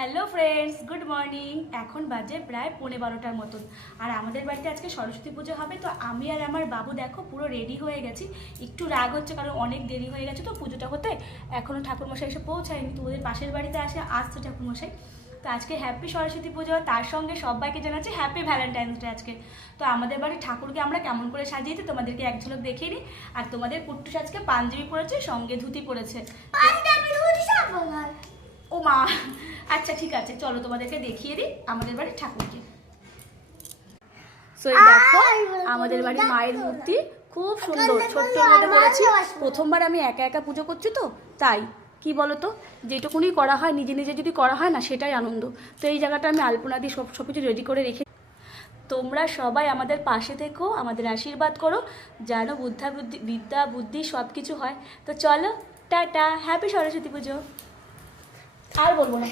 Hello friends, good morning. এখন বাজে প্রায় 11:15টার মতন। আর আমাদের বাড়িতে আজকে সরস্বতী পুজো হবে, তো আমি আর আমার বাবু দেখো পুরো রেডি হয়ে গেছি। একটু রাগ হচ্ছে কারণ অনেক দেরি হয়ে গেছে তো পুজোটা হতে, এখনও ঠাকুরমশাই এসে পৌঁছায়নি। তো ওদের পাশের বাড়িতে আসছে ঠাকুরমশাই। তো আজকে হ্যাপি সরস্বতী পুজো, তার সঙ্গে সবাইকে জানাচ্ছি হ্যাপি ভ্যালেন্টাইন্স ডে আজকে। তো আমাদের বাড়ির ঠাকুরকে আমরা কেমন করে সাজিয়েছি তোমাদেরকে এক ঝলক দেখিয়ে নিই। আর তোমাদের কুট্টুস আজকে পাঞ্জাবি পরেছে, সঙ্গে ধুতি পরেছে। ও মা, আচ্ছা ঠিক আছে, চলো তোমাদেরকে দেখিয়ে দিই আমাদের বাড়ির ঠাকুরকে। সো দেখো আমাদের বাড়ির মায়ের মূর্তি খুব সুন্দর, ছোট্টর মধ্যে করেছি। প্রথমবার আমি একা একা পুজো করছি তো তাই, কি বলো তো, যেটুকুনি করা হয় নিজে নিজে যদি করা হয় না সেটাই আনন্দ। তো এই জায়গাটা আমি আলপনা দিয়ে সব কিছু রেডি করে রেখে, তোমরা সবাই আমাদের পাশে থেকো, আমাদের আশীর্বাদ করো যেন বিদ্যা বুদ্ধি সব কিছু হয়। তো চলো, টাটা, হ্যাপি সরস্বতী পুজো। আর বলবো না।